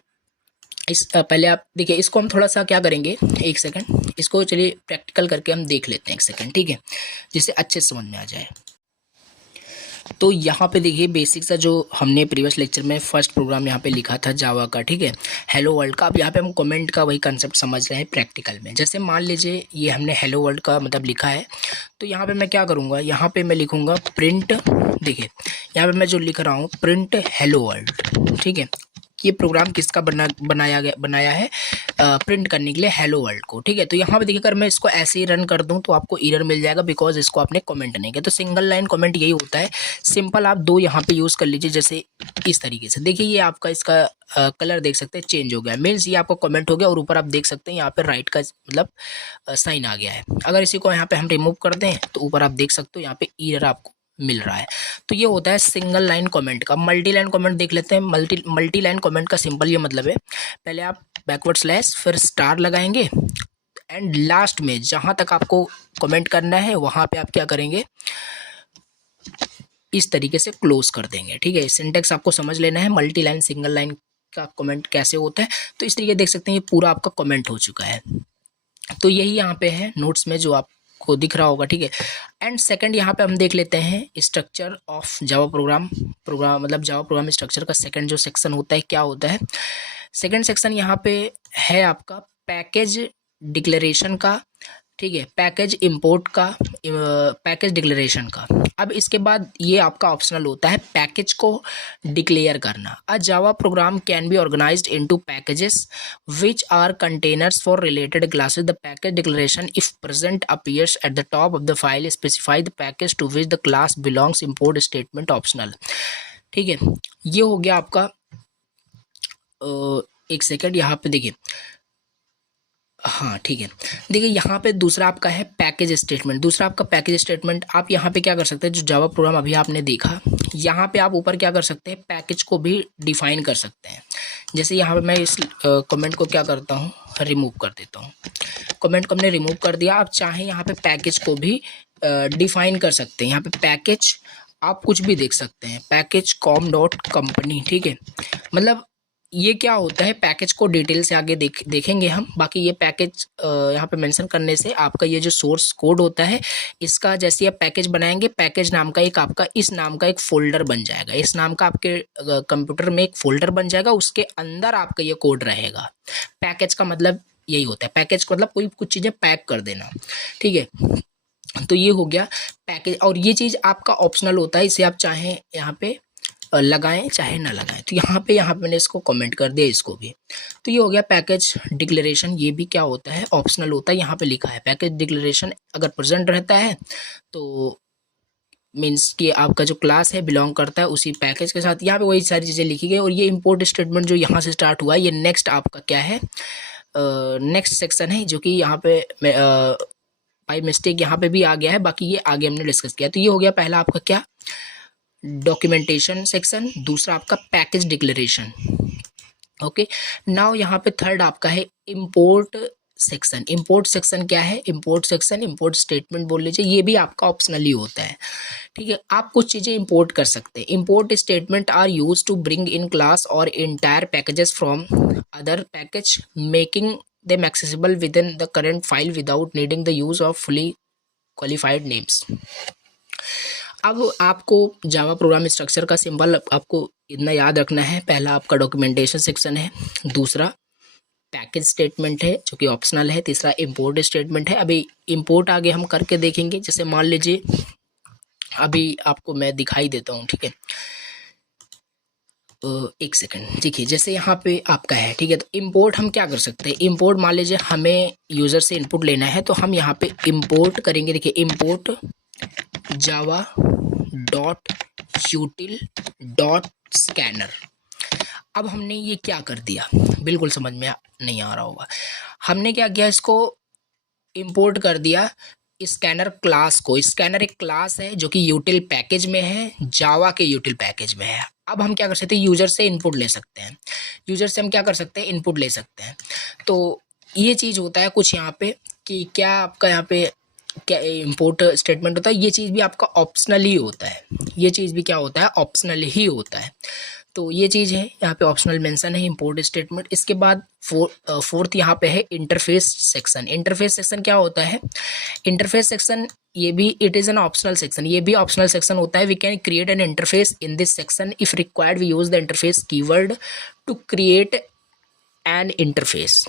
पहले आप देखिए, इसको हम थोड़ा सा क्या करेंगे, एक सेकंड, इसको चलिए प्रैक्टिकल करके हम देख लेते हैं, एक सेकंड, ठीक है, जिससे अच्छे से समझ में आ जाए। तो यहाँ पे देखिए बेसिक सा जो हमने प्रीवियस लेक्चर में फर्स्ट प्रोग्राम यहाँ पे लिखा था जावा का, ठीक है, हेलो वर्ल्ड का। अब यहाँ पे हम कमेंट का वही कंसेप्ट समझ रहे हैं प्रैक्टिकल में। जैसे मान लीजिए ये हमने हेलो वर्ल्ड का मतलब लिखा है, तो यहाँ पे मैं क्या करूँगा, यहाँ पे मैं लिखूँगा प्रिंट, देखिए यहाँ पे मैं जो लिख रहा हूँ प्रिंट हेलो वर्ल्ड, ठीक है। ये प्रोग्राम किसका बनाया है प्रिंट करने के लिए हेलो वर्ल्ड को, ठीक है। तो यहाँ पे देखिए अगर मैं इसको ऐसे ही रन कर दूँ तो आपको एरर मिल जाएगा, बिकॉज इसको आपने कमेंट नहीं किया। तो सिंगल लाइन कमेंट यही होता है, सिंपल आप 2 यहाँ पे यूज़ कर लीजिए, जैसे इस तरीके से। देखिए ये आपका इसका कलर देख सकते हैं चेंज हो गया, मीन्स ये आपका कमेंट हो गया, और ऊपर आप देख सकते हैं यहाँ पे राइट का मतलब साइन आ गया है। अगर इसी को यहाँ पे हम रिमूव कर दें तो ऊपर आप देख सकते हो यहाँ पे एरर आपको मिल रहा है। तो ये होता है सिंगल लाइन कमेंट का। मल्टी लाइन कमेंट देख लेते हैं। मल्टी लाइन कमेंट का सिंपल ये मतलब है, पहले आप बैकवर्ड स्लैश फिर स्टार लगाएंगे, एंड लास्ट में जहां तक आपको कमेंट करना है वहां पे आप क्या करेंगे, इस तरीके से क्लोज कर देंगे, ठीक है। सिंटेक्स आपको समझ लेना है, मल्टी लाइन सिंगल लाइन का कमेंट कैसे होता है। तो इस तरीके देख सकते हैं ये पूरा आपका कमेंट हो चुका है। तो यही यहाँ पे है नोट्स में जो आपको दिख रहा होगा, ठीक है। एंड सेकंड यहाँ पे हम देख लेते हैं स्ट्रक्चर ऑफ जावा प्रोग्राम मतलब जावा प्रोग्राम स्ट्रक्चर का सेकंड जो सेक्शन होता है क्या होता है। सेकंड सेक्शन यहाँ पे है आपका पैकेज डिक्लेरेशन का, ठीक है, पैकेज इंपोर्ट का, पैकेज डिक्लेरेशन का। अब इसके बाद ये आपका ऑप्शनल होता है पैकेज को डिक्लेयर करना। A Java program can be organised into packages which are containers for related classes. The package declaration, if present, appears at the top of the file. Specify the package to which the class belongs. Import statement optional। ठीक है, ये हो गया आपका। एक second, यहाँ पे देखिए, हाँ ठीक है, देखिए यहाँ पे दूसरा आपका है पैकेज स्टेटमेंट। दूसरा आपका पैकेज स्टेटमेंट, आप यहाँ पे क्या कर सकते हैं, जो जावा प्रोग्राम अभी आपने देखा, यहाँ पे आप ऊपर क्या कर सकते हैं, पैकेज को भी डिफाइन कर सकते हैं। जैसे यहाँ पे मैं इस कमेंट को क्या करता हूँ, रिमूव कर देता हूँ। कमेंट को हमने रिमूव कर दिया। आप चाहें यहाँ पे पैकेज को भी डिफाइन कर सकते हैं। यहाँ पे पैकेज आप कुछ भी देख सकते हैं, पैकेज कॉम डॉट कंपनी। ठीक है, मतलब ये क्या होता है, पैकेज को डिटेल से आगे देखेंगे हम। बाकी ये पैकेज यहाँ पे मेंशन करने से आपका ये जो सोर्स कोड होता है, इसका जैसे आप पैकेज बनाएंगे, पैकेज नाम का एक आपका इस नाम का एक फ़ोल्डर बन जाएगा। इस नाम का आपके कंप्यूटर में एक फ़ोल्डर बन जाएगा, उसके अंदर आपका ये कोड रहेगा। पैकेज का मतलब यही होता है, पैकेज का मतलब कोई कुछ चीज़ें पैक कर देना। ठीक है, तो ये हो गया पैकेज। और ये चीज़ आपका ऑप्शनल होता है, इसे आप चाहें यहाँ पे लगाएं चाहे ना लगाएं। तो यहाँ पे मैंने इसको कमेंट कर दिया, इसको भी। तो ये हो गया पैकेज डिक्लेरेशन। ये भी क्या होता है, ऑप्शनल होता है। यहाँ पे लिखा है पैकेज डिक्लेरेशन अगर प्रेजेंट रहता है तो मीन्स कि आपका जो क्लास है बिलोंग करता है उसी पैकेज के साथ। यहाँ पे वही सारी चीज़ें लिखी गई। और ये इंपोर्ट स्टेटमेंट जो यहाँ से स्टार्ट हुआ है, ये नेक्स्ट आपका क्या है, नेक्स्ट सेक्शन है, जो कि यहाँ पे बाई मिस्टेक यहाँ पे भी आ गया है। बाकी ये आगे हमने डिस्कस किया। तो ये हो गया पहला आपका क्या, डॉक्यूमेंटेशन सेक्शन। दूसरा आपका पैकेज डिक्लेरेशन। ओके, नाउ यहाँ पे थर्ड आपका है इंपोर्ट सेक्शन। इंपोर्ट सेक्शन क्या है, इंपोर्ट सेक्शन, इंपोर्ट स्टेटमेंट बोल लीजिए, ये भी आपका ऑप्शनली होता है। ठीक है, आप कुछ चीज़ें इंपोर्ट कर सकते हैं। Import statement are use to bring in class और entire packages from other package, making them accessible within the current file without needing the use of fully qualified names। अब आपको जावा प्रोग्राम स्ट्रक्चर का symbol आपको इतना याद रखना है। पहला आपका डॉक्यूमेंटेशन सेक्शन है, दूसरा पैकेज स्टेटमेंट है जो कि ऑप्शनल है, तीसरा इंपोर्ट स्टेटमेंट है। अभी इंपोर्ट आगे हम करके देखेंगे। जैसे मान लीजिए अभी आपको मैं दिखाई देता हूँ। ठीक है, एक सेकंड, देखिए जैसे यहाँ पे आपका है। ठीक है, तो इंपोर्ट हम क्या कर सकते हैं, इंपोर्ट मान लीजिए हमें यूज़र से इनपुट लेना है, तो हम यहाँ पे इंपोर्ट करेंगे। देखिए import Java dot यूटिल dot scanner. अब हमने ये क्या कर दिया, बिल्कुल समझ में नहीं आ रहा होगा। हमने क्या किया, इसको इंपोर्ट कर दिया स्कैनर क्लास को। स्कैनर एक क्लास है जो कि यूटिल पैकेज में है, जावा के यूटिल पैकेज में है। अब हम क्या कर सकते हैं, यूजर से इनपुट ले सकते हैं। यूजर से हम क्या कर सकते हैं, इनपुट ले सकते हैं। तो ये चीज़ होता है कुछ यहाँ पे कि क्या आपका यहाँ पे क्या इंपोर्ट स्टेटमेंट होता है। ये चीज़ भी आपका ऑप्शनल ही होता है। ये चीज़ भी क्या होता है, ऑप्शनल ही होता है। तो ये चीज़ है, यहाँ पे ऑप्शनल मेंशन है इंपोर्ट स्टेटमेंट। इसके बाद फोर्थ यहाँ पे है इंटरफेस सेक्शन। इंटरफेस सेक्शन क्या होता है, इंटरफेस सेक्शन ये भी it is an optional section. ये भी ऑप्शनल सेक्शन होता है। We can create an interface in this section if required. We use the interface keyword to create an interface.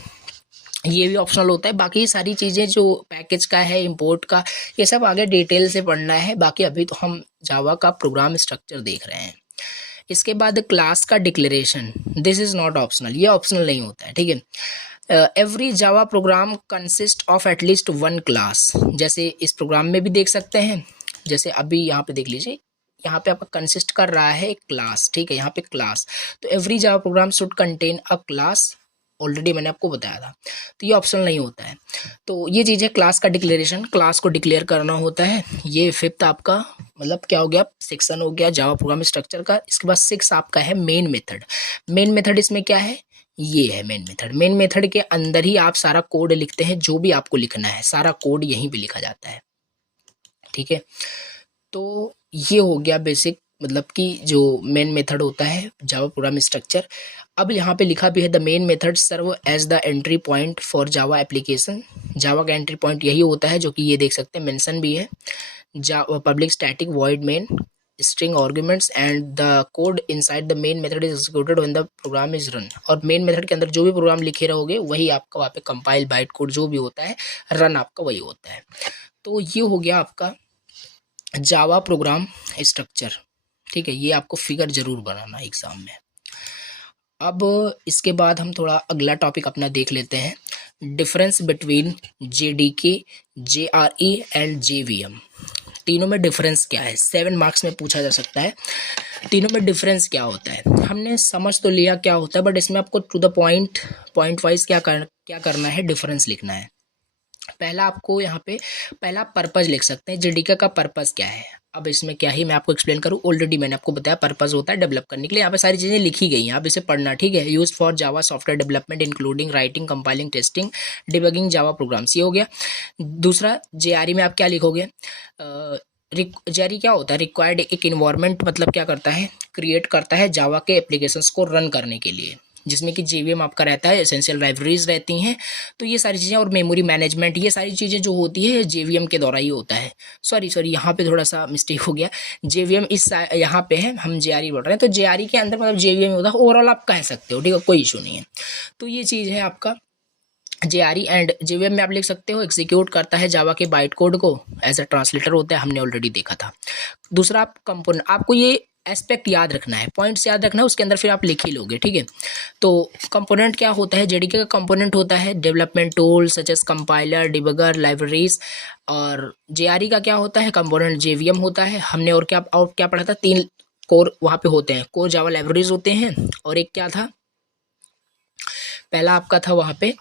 ये भी ऑप्शनल होता है। बाकी सारी चीज़ें जो पैकेज का है, इंपोर्ट का, ये सब आगे डिटेल से पढ़ना है। बाकी अभी तो हम जावा का प्रोग्राम स्ट्रक्चर देख रहे हैं। इसके बाद क्लास का declaration, this is not optional, ये ऑप्शनल नहीं होता है। ठीक है, every Java program consist of at least one class. जैसे इस प्रोग्राम में भी देख सकते हैं, जैसे अभी यहाँ पे देख लीजिए, यहाँ पे आपका कंसिस्ट कर रहा है एक क्लास। ठीक है, यहाँ पे क्लास, तो every Java program should contain a class. Already मैंने आपको बताया था, तो ये ऑप्शनल नहीं होता है। तो ये चीज़ है क्लास का डिक्लेरेशन, क्लास को डिक्लेयर करना होता है। ये फिफ्थ आपका मतलब क्या हो गया, सेक्शन हो गया जावा प्रोग्राम स्ट्रक्चर का। इसके बाद सिक्स आपका है मेन मेथड। मेन मेथड इसमें क्या है, ये है मेन मेथड। मेन मेथड के अंदर ही आप सारा कोड लिखते हैं, जो भी आपको लिखना है सारा कोड यहीं पे लिखा जाता है। ठीक है, तो ये हो गया बेसिक, मतलब कि जो मेन मेथड होता है जावा प्रोग्राम स्ट्रक्चर। अब यहाँ पे लिखा भी है the main method serve as the entry point for Java application. Java का एंट्री पॉइंट यही होता है, जो कि ये देख सकते हैं मेंशन भी है। Java public static void main string arguments and the code inside the main method is executed when the program is run। और मेन मेथड के अंदर जो भी प्रोग्राम लिखे रहोगे वही आपका वहाँ पे कंपाइल बाइट कोड जो भी होता है रन आपका वही होता है। तो ये हो गया आपका जावा प्रोग्राम स्ट्रक्चर। ठीक है, ये आपको फिगर जरूर बनाना है एग्जाम में। अब इसके बाद हम थोड़ा अगला टॉपिक अपना देख लेते हैं, difference between JDK, JRE and JVM। तीनों में डिफरेंस क्या है, 7 मार्क्स में पूछा जा सकता है। तीनों में डिफरेंस क्या होता है, हमने समझ तो लिया क्या होता है, बट इसमें आपको टू द पॉइंट वाइज क्या करना है, डिफरेंस लिखना है। पहला आपको यहाँ पे पहला पर्पस लिख सकते हैं, JDK का पर्पस क्या है। अब इसमें क्या ही मैं आपको एक्सप्लेन करूँ, ऑलरेडी मैंने आपको बताया पर्पस होता है डेवलप करने के लिए। यहाँ पे सारी चीज़ें लिखी गई हैं, आप इसे पढ़ना, ठीक है। Use for Java software development including writing, compiling, testing, debugging Java programmes, ये हो गया। दूसरा JRE में आप क्या लिखोगे, JRE क्या होता है, रिक्वायर्ड एक इन्वायरमेंट, मतलब क्या करता है, क्रिएट करता है जावा के एप्लीकेशंस को रन करने के लिए, जिसमें कि JVM आपका रहता है, एसेंशियल लाइब्रेरीज रहती हैं। तो ये सारी चीज़ें और मेमोरी मैनेजमेंट, ये सारी चीज़ें जो होती है JVM के द्वारा ही होता है। सॉरी यहाँ पे थोड़ा सा मिस्टेक हो गया, JVM इस यहाँ पे है, हम JRE बोल रहे हैं। तो JRE के अंदर मतलब JVM होता है, ओवरऑल आप कह सकते हो, ठीक है, कोई इशू नहीं है। तो ये चीज़ है आपका JRE एंड JVM में आप लिख सकते हो एग्जीक्यूट करता है जावा के बाइट कोड को, एज अ ट्रांसलेटर होता है, हमने ऑलरेडी देखा था। दूसरा आप कंपोनेंट, आपको ये एस्पेक्ट याद रखना है, पॉइंट्स याद रखना है, उसके अंदर फिर आप लिख ही लोगे, ठीक है। तो कंपोनेंट क्या होता है, JDK का कंपोनेंट होता है development tool such as compiler, debugger, libraries. और JRE का क्या होता है, कंपोनेंट JVM होता है। हमने और क्या पढ़ा था, 3 कोर वहाँ पे होते हैं, कोर जावा लाइब्रेरीज होते हैं, और एक क्या था, पहला आपका था वहाँ पे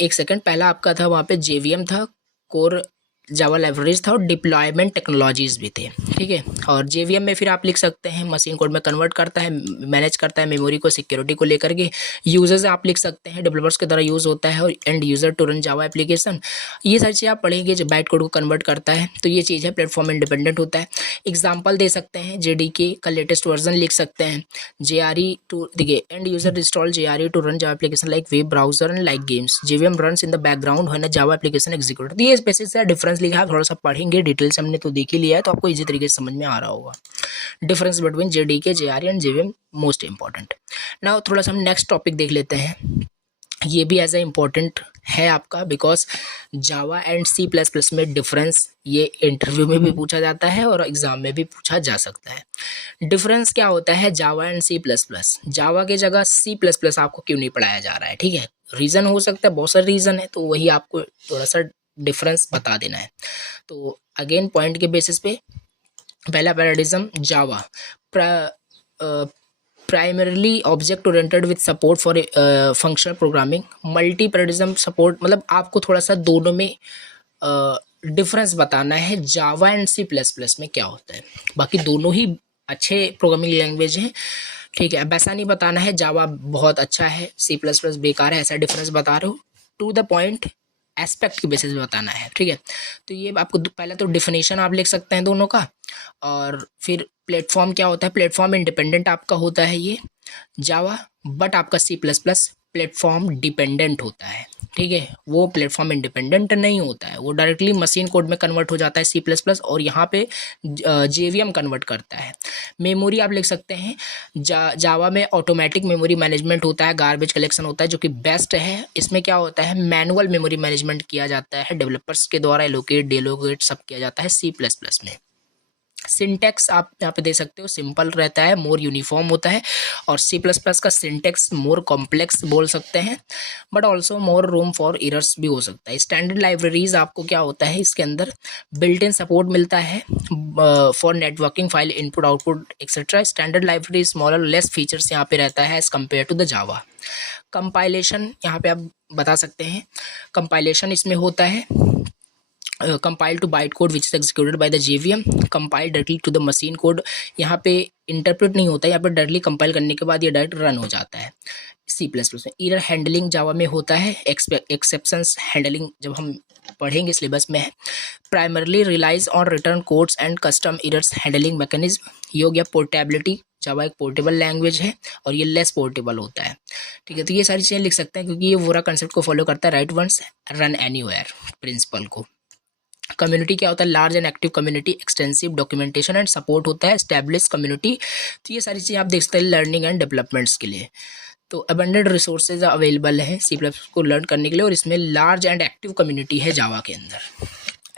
एक सेकंड, पहला आपका था वहाँ पे JVM था, कोर जावा लाइब्रेरीज था, और डिप्लॉयमेंट टेक्नोलॉजीज भी थे, ठीक है। और JVM में फिर आप लिख सकते हैं मशीन कोड में कन्वर्ट करता है, मैनेज करता है मेमोरी को, सिक्योरिटी को लेकर के। यूजर्स आप लिख सकते हैं, डेवलपर्स के द्वारा यूज होता है, और end user to run Java application. ये सारी चीज़ आप पढ़ेंगे, जो बाइट कोड को कन्वर्ट करता है। तो ये चीज़ है, प्लेटफॉर्म इंडिपेंडेंट होता है। एग्जाम्पल दे सकते हैं, JDK का लेटेस्ट वर्जन लिख सकते हैं, JRE टू, देखिए, end user install JRE to run Java application like web browser and like games, JVM runs in the background when Java application execute. तो ये बेसिस से डिफरेंस लिखा है, थोड़ा सा पढ़ेंगे, डिटेल से हमने तो देख ही लिया है, तो आपको इजी तरीके से समझ में आ रहा होगा। Difference between JDK, JRE and JVM most important. Now थोड़ा सा हम नेक्स्ट टॉपिक देख लेते हैं, ये भी एज ए इम्पोर्टेंट है आपका, बिकॉज जावा एंड C++ में डिफरेंस ये इंटरव्यू में भी पूछा जाता है और एग्जाम में भी पूछा जा सकता है। डिफरेंस क्या होता है जावा एंड C++, जावा के जगह C++ आपको क्यों नहीं पढ़ाया जा रहा है, ठीक है। रीज़न हो सकता है, बहुत सारे रीज़न है, तो वही आपको थोड़ा सा डिफरेंस बता देना है। तो अगेन पॉइंट के बेसिस पे, पहला paradigm, Java primarily object oriented with support for functional programming, multi paradigm support, मतलब आपको थोड़ा सा दोनों में डिफरेंस बताना है, जावा एंड C++ में क्या होता है। बाकी दोनों ही अच्छे प्रोग्रामिंग लैंग्वेज हैं, ठीक है। अब ऐसा नहीं बताना है जावा बहुत अच्छा है, C++ बेकार है, ऐसा डिफरेंस बता रहे हो, टू द पॉइंट एस्पेक्ट के बेसिस पे बताना है, ठीक है। तो ये आपको पहले तो डिफिनेशन आप लिख सकते हैं दोनों का, और फिर प्लेटफॉर्म क्या होता है, प्लेटफॉर्म इंडिपेंडेंट आपका होता है ये जावा, बट आपका C++ प्लेटफॉर्म डिपेंडेंट होता है, ठीक है। वो प्लेटफॉर्म इंडिपेंडेंट नहीं होता है, वो डायरेक्टली मशीन कोड में कन्वर्ट हो जाता है C++, और यहाँ पे JVM कन्वर्ट करता है। मेमोरी आप लिख सकते हैं, जावा में ऑटोमेटिक मेमोरी मैनेजमेंट होता है, गार्बेज कलेक्शन होता है, जो कि बेस्ट है। इसमें क्या होता है, मैनुअल मेमोरी मैनेजमेंट किया जाता है, डेवलपर्स के द्वारा एलोकेट, डिलोकेट सब किया जाता है C++ में। सिंटेक्स आप यहाँ पे दे सकते हो, सिंपल रहता है, मोर यूनिफॉर्म होता है, और C++ का सिंटेक्स मोर कॉम्प्लेक्स बोल सकते हैं, but also more room for errors भी हो सकता है। स्टैंडर्ड लाइब्रेरीज आपको क्या होता है, इसके अंदर बिल्ट इन सपोर्ट मिलता है for networking, file input output etcetera. Standard library smaller, less features यहाँ पे रहता है as compare to the Java. Compilation यहाँ पे आप बता सकते हैं, कंपाइलेशन इसमें होता है compile to bytecode which is executed by the JVM, compile directly to the machine code। यहाँ पे इंटरप्रेट नहीं होता है, यहाँ पे डायरेक्टली कंपाइल करने के बाद ये डायरेक्ट रन हो जाता है C++ में। एरर हैंडलिंग जावा में होता है, एक्सेप्शंस हैंडलिंग जब हम पढ़ेंगे सिलेबस में है। Primarily relies on return codes and custom errors handling mechanism. ये हो गया पोर्टेबिलिटी, जावा एक पोर्टेबल लैंग्वेज है और ये लेस पोर्टेबल होता है, ठीक है। तो ये सारी चीज़ें लिख सकते हैं, क्योंकि ये पूरा कंसेप्ट को फॉलो करता है, write once run anywhere principle को। कम्युनिटी क्या होता है, large and active community, extensive documentation and support होता है, एस्टेब्लिश कम्युनिटी। तो ये सारी चीज़ें आप देख सकते हैं लर्निंग एंड डेवलपमेंट्स के लिए। तो अबंडेंट रिसोर्सेज अवेलेबल हैं सी प्लस को लर्न करने के लिए, और इसमें लार्ज एंड एक्टिव कम्युनिटी है जावा के अंदर।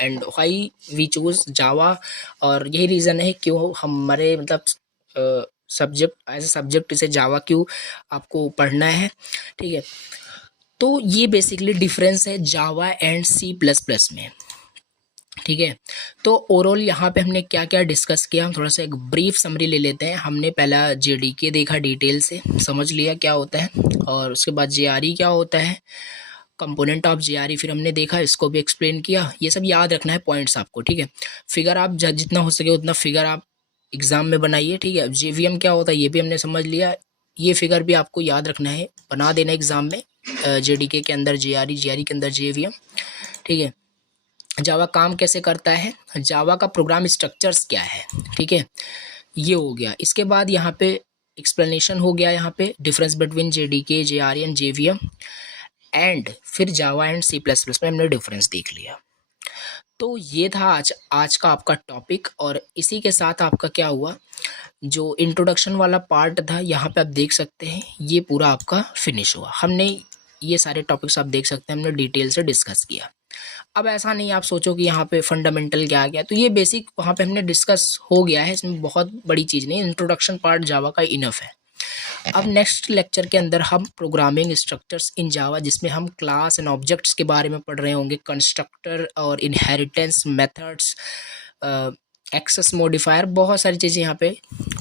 एंड वाई वी चूज जावा, और यही रीज़न है क्यों हमारे मतलब सब्जेक्ट एज ए सब्जेक्ट इसे जावा क्यों आपको पढ़ना है, ठीक है। तो ये बेसिकली डिफरेंस है Java and C plus plus में, ठीक है। तो ओवरऑल यहाँ पे हमने क्या क्या डिस्कस किया, हम थोड़ा सा एक ब्रीफ समरी ले लेते हैं। हमने पहला जेडीके देखा, डिटेल से समझ लिया क्या होता है, और उसके बाद जेआरई क्या होता है, कंपोनेंट ऑफ जेआरई फिर हमने देखा, इसको भी एक्सप्लेन किया। ये सब याद रखना है पॉइंट्स आपको, ठीक है। फिगर आप जितना हो सके उतना फिगर आप एग्जाम में बनाइए, ठीक है। जेवीएम क्या होता है ये भी हमने समझ लिया, ये फिगर भी आपको याद रखना है, बना देना एग्जाम में। जेडीके के अंदर जेआरई, जेआरई के अंदर जेवीएम, ठीक है। जावा काम कैसे करता है, जावा का प्रोग्राम स्ट्रक्चर्स क्या है, ठीक है, ये हो गया। इसके बाद यहाँ पे एक्सप्लेनेशन हो गया, यहाँ पे difference between JDK, JRE and JVM, and फिर Java and C plus plus में हमने डिफरेंस देख लिया। तो ये था आज का आपका टॉपिक, और इसी के साथ आपका क्या हुआ, जो इंट्रोडक्शन वाला पार्ट था यहाँ पे आप देख सकते हैं, ये पूरा आपका फिनिश हुआ। हमने ये सारे टॉपिक्स आप देख सकते हैं हमने डिटेल से डिस्कस किया। अब ऐसा नहीं आप सोचो कि यहाँ पे फंडामेंटल क्या आ गया, तो ये बेसिक वहाँ पे हमने डिस्कस हो गया है, इसमें बहुत बड़ी चीज़ नहीं, इंट्रोडक्शन पार्ट जावा का इनफ है। अब नेक्स्ट लेक्चर के अंदर हम प्रोग्रामिंग स्ट्रक्चर्स इन जावा, जिसमें हम क्लास एंड ऑब्जेक्ट्स के बारे में पढ़ रहे होंगे, कंस्ट्रक्टर और इनहेरिटेंस मेथड्स, एक्सेस मॉडिफायर, बहुत सारी चीज़ें यहाँ पे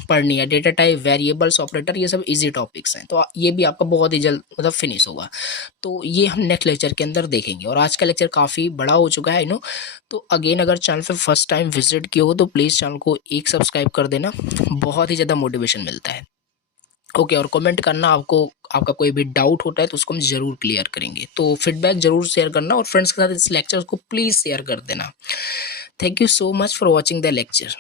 पढ़नी है, डेटा टाइप, वेरिएबल्स, ऑपरेटर, ये सब इजी टॉपिक्स हैं। तो ये भी आपका बहुत ही जल्द मतलब फिनिश होगा। तो ये हम नेक्स्ट लेक्चर के अंदर देखेंगे, और आज का लेक्चर काफ़ी बड़ा हो चुका है तो अगेन अगर चैनल पे फर्स्ट टाइम विजिट किया हो तो प्लीज़ चैनल को एक सब्सक्राइब कर देना, बहुत ही ज़्यादा मोटिवेशन मिलता है। ओके, और कमेंट करना, आपका कोई भी डाउट होता है तो उसको हम ज़रूर क्लियर करेंगे। तो फीडबैक ज़रूर शेयर करना, और फ्रेंड्स के साथ इस लेक्चर को प्लीज़ शेयर कर देना। Thank you so much for watching the lecture.